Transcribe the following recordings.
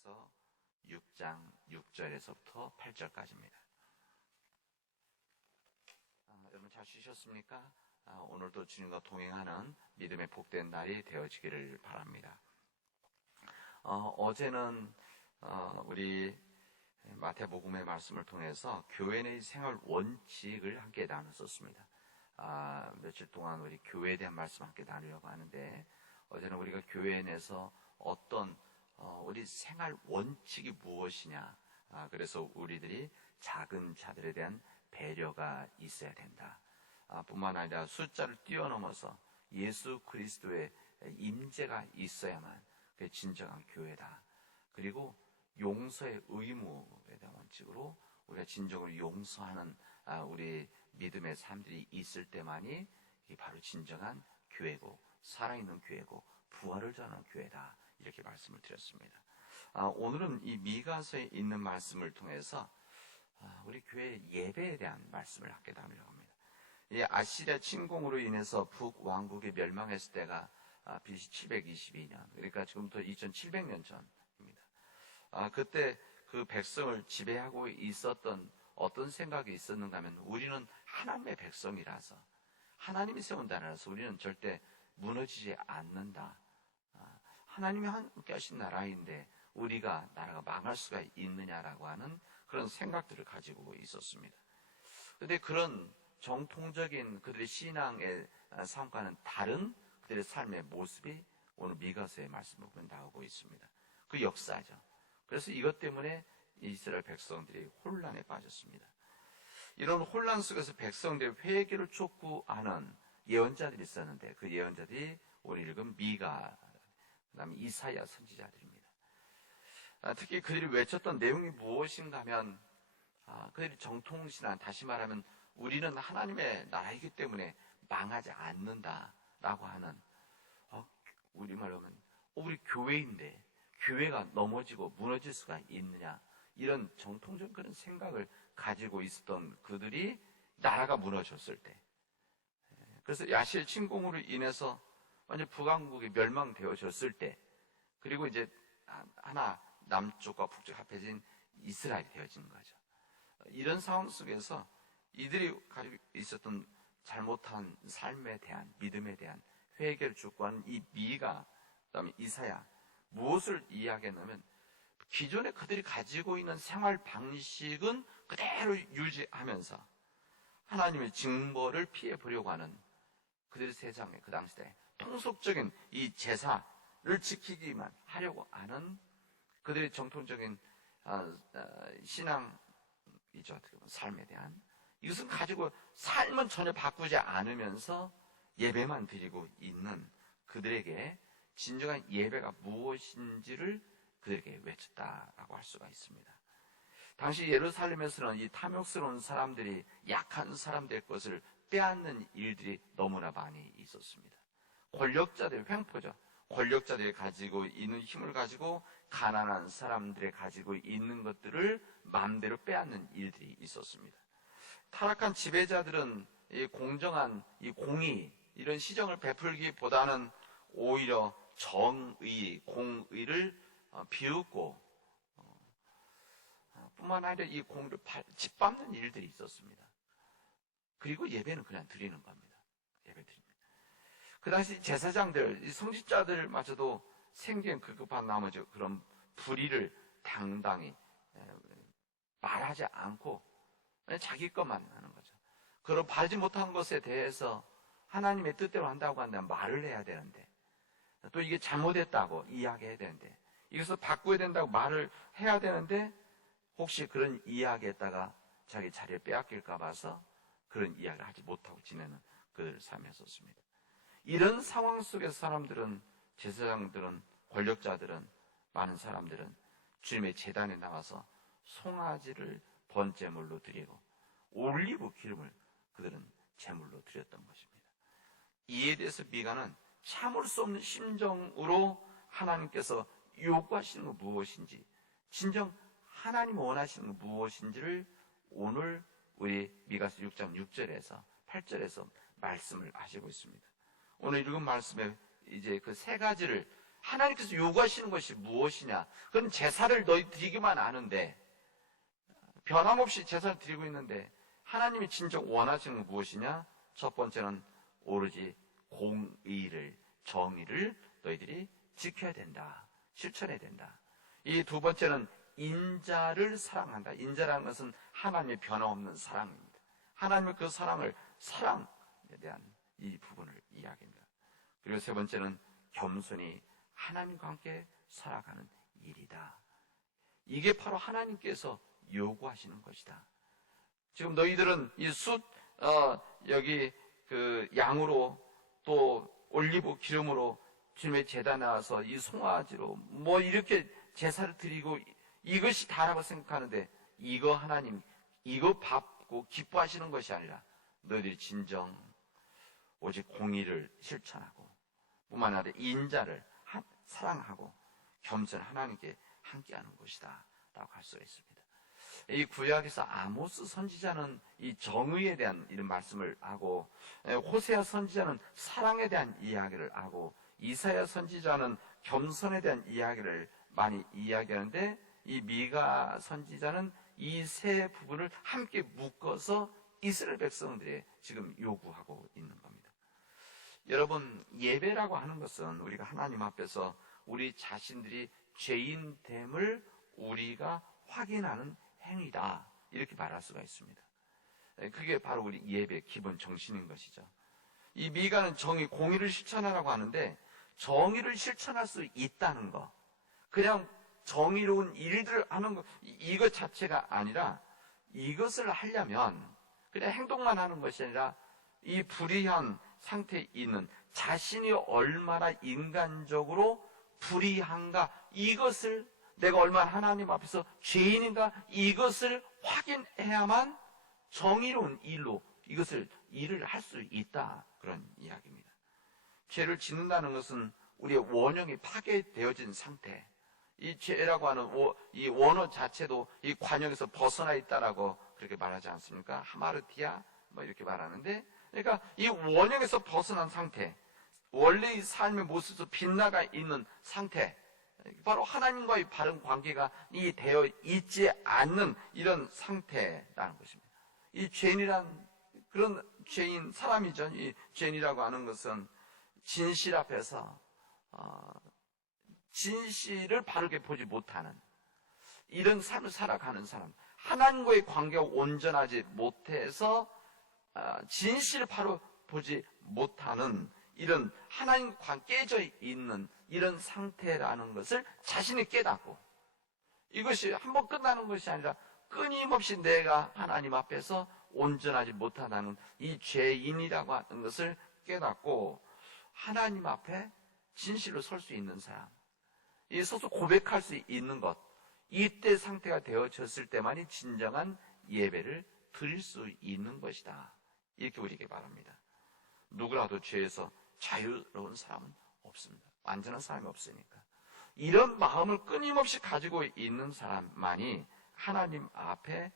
미가서 6장 6절에서부터 8절까지입니다. 여러분 잘 쉬셨습니까? 오늘도 주님과 동행하는 믿음의 복된 날이 되어지기를 바랍니다. 어제는 우리 마태복음의 말씀을 통해서 교회 내 생활 원칙을 함께 나눴었습니다. 며칠 동안 우리 교회에 대한 말씀 함께 나누려고 하는데, 어제는 우리가 교회 내에서 어떤 우리 생활 원칙이 무엇이냐, 그래서 우리들이 작은 자들에 대한 배려가 있어야 된다. 뿐만 아니라 숫자를 뛰어넘어서 예수 그리스도의 임재가 있어야만 그게 진정한 교회다. 그리고 용서의 의무에 대한 원칙으로 우리가 진정으로 용서하는 우리 믿음의 삶들이 있을 때만이 이게 바로 진정한 교회고, 살아있는 교회고, 부활을 전하는 교회다. 이렇게 말씀을 드렸습니다. 오늘은 이 미가서에 있는 말씀을 통해서 우리 교회 예배에 대한 말씀을 함께 나누려고 합니다. 이 아시리아 침공으로 인해서 북왕국이 멸망했을 때가 BC 722년, 그러니까 지금부터 2700년 전입니다. 그때 그 백성을 지배하고 있었던 어떤 생각이 있었는가 하면, 우리는 하나님의 백성이라서, 하나님이 세운 나라라서 우리는 절대 무너지지 않는다. 하나님이 함께 하신 나라인데 우리가 나라가 망할 수가 있느냐라고 하는 그런 생각들을 가지고 있었습니다. 그런데 그런 정통적인 그들의 신앙의 삶과는 다른 그들의 삶의 모습이 오늘 미가서의 말씀을 보면 나오고 있습니다. 그 역사죠. 그래서 이것 때문에 이스라엘 백성들이 혼란에 빠졌습니다. 이런 혼란 속에서 백성들의 회개를 촉구하는 예언자들이 있었는데, 그 예언자들이 오늘 읽은 미가, 그 다음에 이사야 선지자들입니다. 특히 그들이 외쳤던 내용이 무엇인가 하면, 그들이 정통신앙, 다시 말하면 우리는 하나님의 나라이기 때문에 망하지 않는다라고 하는, 우리말로 하면 우리 교회인데 교회가 넘어지고 무너질 수가 있느냐, 이런 정통적인 그런 생각을 가지고 있었던 그들이 나라가 무너졌을 때, 그래서 야실 침공으로 인해서 완전 북왕국이 멸망되어졌을 때, 그리고 이제 하나 남쪽과 북쪽 합해진 이스라엘이 되어진 거죠. 이런 상황 속에서 이들이 가지고 있었던 잘못한 삶에 대한, 믿음에 대한 회개를 촉구하는 이 미가, 그다음에 이사야, 무엇을 이야기했냐면, 기존에 그들이 가지고 있는 생활 방식은 그대로 유지하면서 하나님의 징벌을 피해 보려고 하는 그들의 세상에, 그 당시에 통속적인 이 제사를 지키기만 하려고 하는 그들의 정통적인 신앙이죠. 어떻게 보면 삶에 대한, 이것은 가지고 삶은 전혀 바꾸지 않으면서 예배만 드리고 있는 그들에게 진정한 예배가 무엇인지를 그들에게 외쳤다라고 할 수가 있습니다. 당시 예루살렘에서는 이 탐욕스러운 사람들이 약한 사람들의 것을 빼앗는 일들이 너무나 많이 있었습니다. 권력자들의 횡포죠. 권력자들이 가지고 있는 힘을 가지고 가난한 사람들이 가지고 있는 것들을 마음대로 빼앗는 일들이 있었습니다. 타락한 지배자들은 이 공정한 이 공의, 이런 시정을 베풀기보다는 오히려 정의, 공의를 비웃고, 뿐만 아니라 이 공의를 짓밟는 일들이 있었습니다. 그리고 예배는 그냥 드리는 겁니다. 예배 드립니다. 그 당시 제사장들, 이 성직자들마저도 생계는 급급한 나머지 그런 불의를 당당히 말하지 않고 자기 것만 하는 거죠. 그런 바르지 못한 것에 대해서 하나님의 뜻대로 한다고 한다면 말을 해야 되는데, 또 이게 잘못했다고 이야기해야 되는데, 이것을 바꾸어야 된다고 말을 해야 되는데, 혹시 그런 이야기했다가 자기 자리를 빼앗길까 봐서 그런 이야기를 하지 못하고 지내는 그들 삶이었습니다. 이런 상황 속에서 사람들은, 제사장들은, 권력자들은, 많은 사람들은 주님의 제단에 나와서 송아지를 번제물로 드리고 올리브 기름을 그들은 제물로 드렸던 것입니다. 이에 대해서 미가는 참을 수 없는 심정으로 하나님께서 요구하시는 건 무엇인지, 진정 하나님 원하시는 건 무엇인지를 오늘 우리 미가서 6장 6절에서 8절에서 말씀을 하시고 있습니다. 오늘 읽은 말씀에 이제 그 세 가지를 하나님께서 요구하시는 것이 무엇이냐? 그건 제사를 너희 드리기만 아는데, 변함없이 제사를 드리고 있는데 하나님이 진정 원하시는 건 무엇이냐? 첫 번째는 오로지 공의를, 정의를 너희들이 지켜야 된다. 실천해야 된다. 이 두 번째는 인자를 사랑한다. 인자라는 것은 하나님의 변함없는 사랑입니다. 하나님의 그 사랑에 대한 이 부분을 이야기합니다. 그리고 세 번째는 겸손히 하나님과 함께 살아가는 일이다. 이게 바로 하나님께서 요구하시는 것이다. 지금 너희들은 이 여기 그 양으로 또 올리브 기름으로 주님의 제단에 와서 이 송아지로 뭐 이렇게 제사를 드리고 이것이 다라고 생각하는데, 이거 하나님, 이거 받고 기뻐하시는 것이 아니라 너희들이 진정 오직 공의를 실천하고 뿐만 아니라 인자를 사랑하고 겸손 하나님께 함께하는 것이다 라고 할 수가 있습니다. 이 구약에서 아모스 선지자는 이 정의에 대한 이런 말씀을 하고, 호세아 선지자는 사랑에 대한 이야기를 하고, 이사야 선지자는 겸손에 대한 이야기를 많이 이야기하는데, 이 미가 선지자는 이 세 부분을 함께 묶어서 이스라엘 백성들이 지금 요구하고 있는 겁니다. 여러분, 예배라고 하는 것은 우리가 하나님 앞에서 우리 자신들이 죄인됨을 우리가 확인하는 행위다, 이렇게 말할 수가 있습니다. 그게 바로 우리 예배의 기본 정신인 것이죠. 이 미가는 정의, 공의를 실천하라고 하는데, 정의를 실천할 수 있다는 거, 그냥 정의로운 일들을 하는 것, 이것 자체가 아니라, 이것을 하려면 그냥 행동만 하는 것이 아니라 이 불의한 상태에 있는 자신이 얼마나 인간적으로 불의한가, 이것을 내가 얼마나 하나님 앞에서 죄인인가, 이것을 확인해야만 정의로운 일로 이것을 일을 할 수 있다, 그런 이야기입니다. 죄를 짓는다는 것은 우리의 원형이 파괴되어진 상태, 이 죄라고 하는 이 원어 자체도 이 관역에서 벗어나 있다라고 그렇게 말하지 않습니까? 하마르티아 뭐 이렇게 말하는데, 그러니까 이 원형에서 벗어난 상태, 원래의 삶의 모습에서 빗나가 있는 상태, 바로 하나님과의 바른 관계가 되어 있지 않는 이런 상태라는 것입니다. 이 죄인이란 그런 죄인, 사람이죠. 이 죄인이라고 하는 것은 진실 앞에서 진실을 바르게 보지 못하는 이런 삶을 살아가는 사람, 하나님과의 관계가 온전하지 못해서 진실을 바로 보지 못하는 이런 하나님과 깨져 있는 이런 상태라는 것을 자신이 깨닫고, 이것이 한번 끝나는 것이 아니라 끊임없이 내가 하나님 앞에서 온전하지 못하다는 이 죄인이라고 하는 것을 깨닫고 하나님 앞에 진실로 설 수 있는 사람, 이 서서 고백할 수 있는 것, 이때 상태가 되어졌을 때만이 진정한 예배를 드릴 수 있는 것이다, 이렇게 우리에게 말합니다. 누구라도 죄에서 자유로운 사람은 없습니다. 완전한 사람이 없으니까. 이런 마음을 끊임없이 가지고 있는 사람만이 하나님 앞에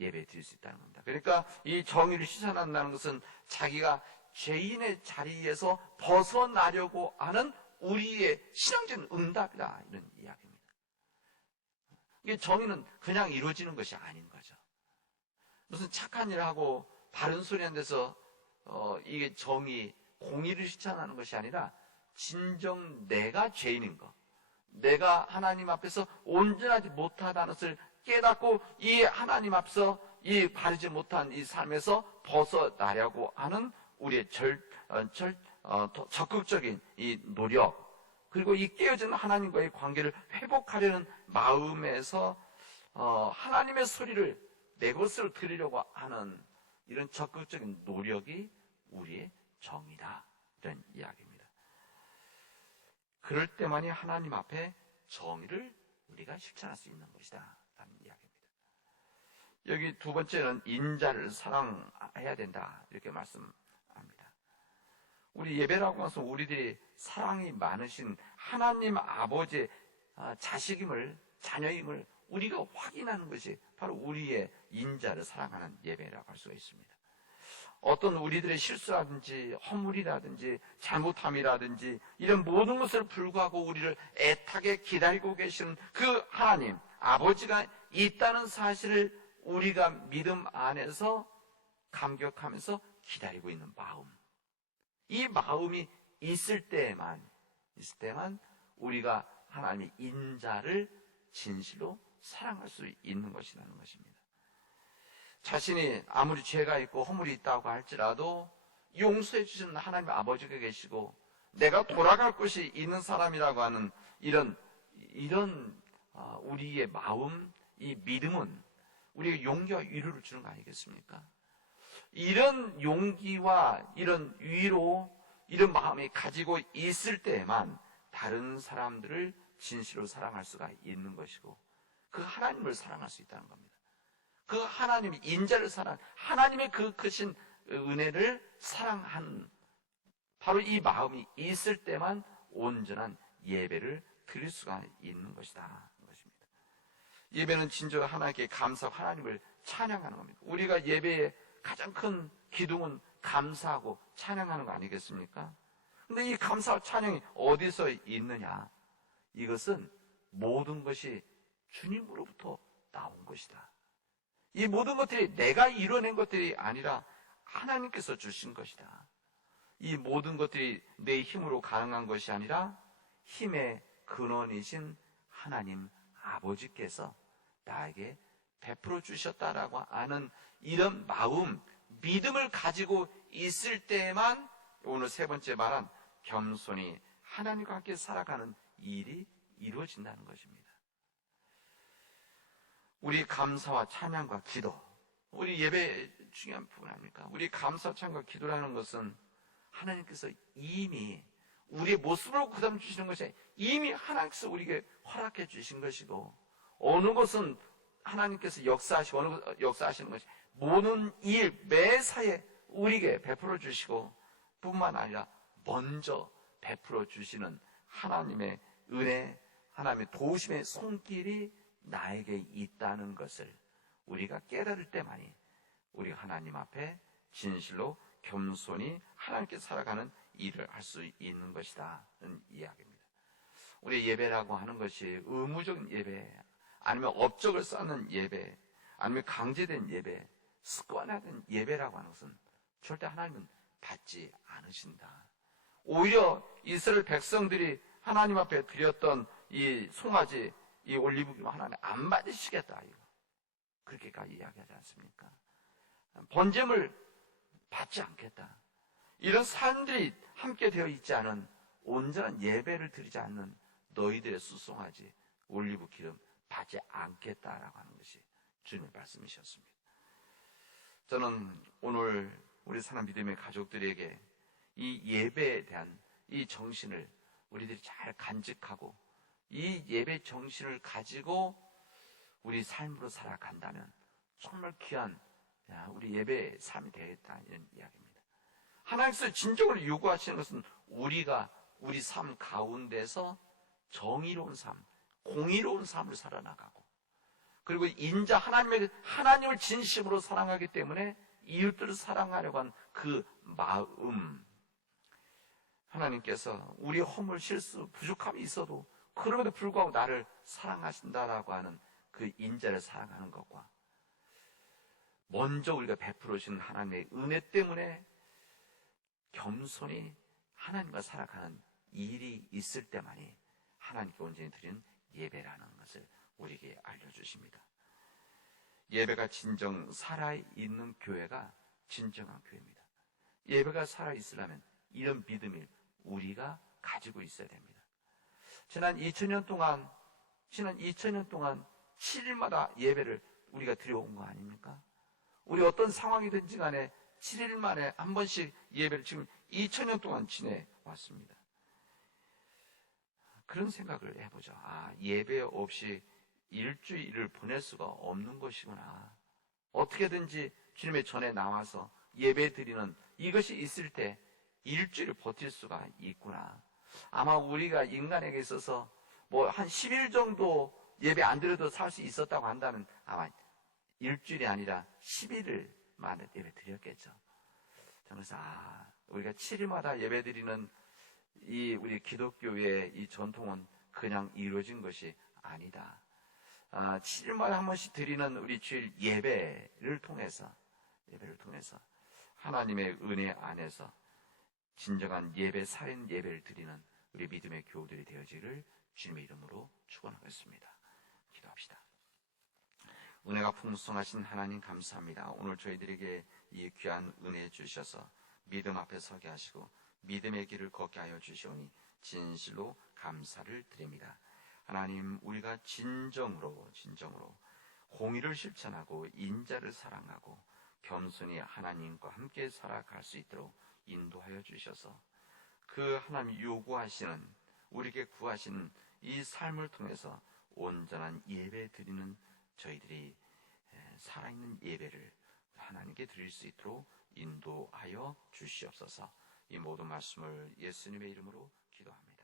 예배 드릴 수 있다는 겁니다. 그러니까 이 정의를 실천한다는 것은 자기가 죄인의 자리에서 벗어나려고 하는 우리의 신앙적인 응답이다, 이런 이야기입니다. 이게 정의는 그냥 이루어지는 것이 아닌 거죠. 무슨 착한 일을 하고 바른 소리 한 데서 이게 정의, 공의를 실천하는 것이 아니라 진정 내가 죄인인 것, 내가 하나님 앞에서 온전하지 못하다는 것을 깨닫고 이 하나님 앞에서 이 바르지 못한 이 삶에서 벗어나려고 하는 우리의 적극적인 이 노력, 그리고 이 깨어진 하나님과의 관계를 회복하려는 마음에서 하나님의 소리를 내 것으로 들으려고 하는 이런 적극적인 노력이 우리의 정의다, 이런 이야기입니다. 그럴 때만이 하나님 앞에 정의를 우리가 실천할 수 있는 것이다, 라는 이야기입니다. 여기 두 번째는 인자를 사랑해야 된다, 이렇게 말씀합니다. 우리 예배라고 해서 우리들이 사랑이 많으신 하나님 아버지의 자식임을, 자녀임을 우리가 확인하는 것이 바로 우리의 인자를 사랑하는 예배라고 할 수가 있습니다. 어떤 우리들의 실수라든지 허물이라든지 잘못함이라든지 이런 모든 것을 불구하고 우리를 애타게 기다리고 계시는 그 하나님, 아버지가 있다는 사실을 우리가 믿음 안에서 감격하면서 기다리고 있는 마음. 이 마음이 있을 때만 우리가 하나님의 인자를 진실로 사랑할 수 있는 것이라는 것입니다. 자신이 아무리 죄가 있고 허물이 있다고 할지라도 용서해 주시는 하나님 아버지가 계시고 내가 돌아갈 곳이 있는 사람이라고 하는 이런 우리의 마음, 이 믿음은 우리에게 용기와 위로를 주는 거 아니겠습니까? 이런 용기와 이런 위로, 이런 마음이 가지고 있을 때에만 다른 사람들을 진실로 사랑할 수가 있는 것이고 그 하나님을 사랑할 수 있다는 겁니다. 그 하나님의 인자를 하나님의 그 크신 은혜를 사랑하는 바로 이 마음이 있을 때만 온전한 예배를 드릴 수가 있는 것이다. 예배는 진정한 하나님께 감사하고 하나님을 찬양하는 겁니다. 우리가 예배의 가장 큰 기둥은 감사하고 찬양하는 거 아니겠습니까? 근데 이 감사와 찬양이 어디서 있느냐? 이것은 모든 것이 주님으로부터 나온 것이다. 이 모든 것들이 내가 이뤄낸 것들이 아니라 하나님께서 주신 것이다. 이 모든 것들이 내 힘으로 가능한 것이 아니라 힘의 근원이신 하나님 아버지께서 나에게 베풀어 주셨다라고 하는 이런 마음, 믿음을 가지고 있을 때에만 오늘 세 번째 말한 겸손히 하나님과 함께 살아가는 일이 이루어진다는 것입니다. 우리 감사와 찬양과 기도, 우리 예배의 중요한 부분 아닙니까? 우리 감사, 찬양과 기도라는 것은 하나님께서 이미 우리의 모습으로 거듭 주시는 것이 이미 하나님께서 우리에게 허락해 주신 것이고 어느 것은 하나님께서 역사하시고 어느 것 역사하시는 것이 모든 일 매사에 우리에게 베풀어 주시고 뿐만 아니라 먼저 베풀어 주시는 하나님의 은혜, 하나님의 도우심의 손길이 나에게 있다는 것을 우리가 깨달을 때만이 우리가 하나님 앞에 진실로 겸손히 하나님께 살아가는 일을 할 수 있는 것이다는 이야기입니다. 우리 예배라고 하는 것이 의무적인 예배, 아니면 업적을 쌓는 예배, 아니면 강제된 예배, 습관화된 예배라고 하는 것은 절대 하나님은 받지 않으신다. 오히려 이스라엘 백성들이 하나님 앞에 드렸던 이 송아지, 이 올리브기도 하나님 안 받으시겠다. 그렇게까지 이야기하지 않습니까? 번제물 받지 않겠다. 이런 사람들이 함께 되어 있지 않은 온전한 예배를 드리지 않는 너희들의 수송아지 올리브 기름 받지 않겠다라고 하는 것이 주님의 말씀이셨습니다. 저는 오늘 우리 사랑 믿음의 가족들에게 이 예배에 대한 이 정신을 우리들이 잘 간직하고 이 예배 정신을 가지고 우리 삶으로 살아간다면 정말 귀한 우리 예배의 삶이 되겠다 이런 이야기입니다. 하나님께서 진정으로 요구하시는 것은 우리가 우리 삶 가운데서 정의로운 삶, 공의로운 삶을 살아나가고 그리고 인자 하나님을 진심으로 사랑하기 때문에 이웃들을 사랑하려고 한 그 마음, 하나님께서 우리 허물, 실수, 부족함이 있어도 그럼에도 불구하고 나를 사랑하신다라고 하는 그 인자를 사랑하는 것과 먼저 우리가 베풀어 주신 하나님의 은혜 때문에 겸손히 하나님과 살아가는 일이 있을 때만이 하나님께 온전히 드리는 예배라는 것을 우리에게 알려주십니다. 예배가 진정 살아있는 교회가 진정한 교회입니다. 예배가 살아있으려면 이런 믿음을 우리가 가지고 있어야 됩니다. 지난 2000년 동안 7일마다 예배를 우리가 드려온 거 아닙니까? 우리 어떤 상황이든지 간에 7일 만에 한 번씩 예배를 지금 2000년 동안 지내왔습니다. 그런 생각을 해보죠. 예배 없이 일주일을 보낼 수가 없는 것이구나. 어떻게든지 주님의 전에 나와서 예배 드리는 이것이 있을 때 일주일을 버틸 수가 있구나. 아마 우리가 인간에게 있어서 한 10일 정도 예배 안 드려도 살 수 있었다고 한다면 아마 일주일이 아니라 10일을 만에 예배 드렸겠죠. 그래서 우리가 7일마다 예배드리는 이 우리 기독교의 이 전통은 그냥 이루어진 것이 아니다. 7일마다 한 번씩 드리는 우리 주일 예배를 통해서 하나님의 은혜 안에서 진정한 예배, 살인 예배를 드리는 우리 믿음의 교우들이 되어지기를 주님의 이름으로 축원하겠습니다. 기도합시다. 은혜가 풍성하신 하나님 감사합니다. 오늘 저희들에게 이 귀한 은혜 주셔서 믿음 앞에 서게 하시고 믿음의 길을 걷게 하여 주시오니 진실로 감사를 드립니다. 하나님, 우리가 진정으로 공의를 실천하고 인자를 사랑하고 겸손히 하나님과 함께 살아갈 수 있도록 인도하여 주셔서 그 하나님 요구하시는, 우리에게 구하시는 이 삶을 통해서 온전한 예배 드리는 저희들이 살아있는 예배를 하나님께 드릴 수 있도록 인도하여 주시옵소서. 이 모든 말씀을 예수님의 이름으로 기도합니다.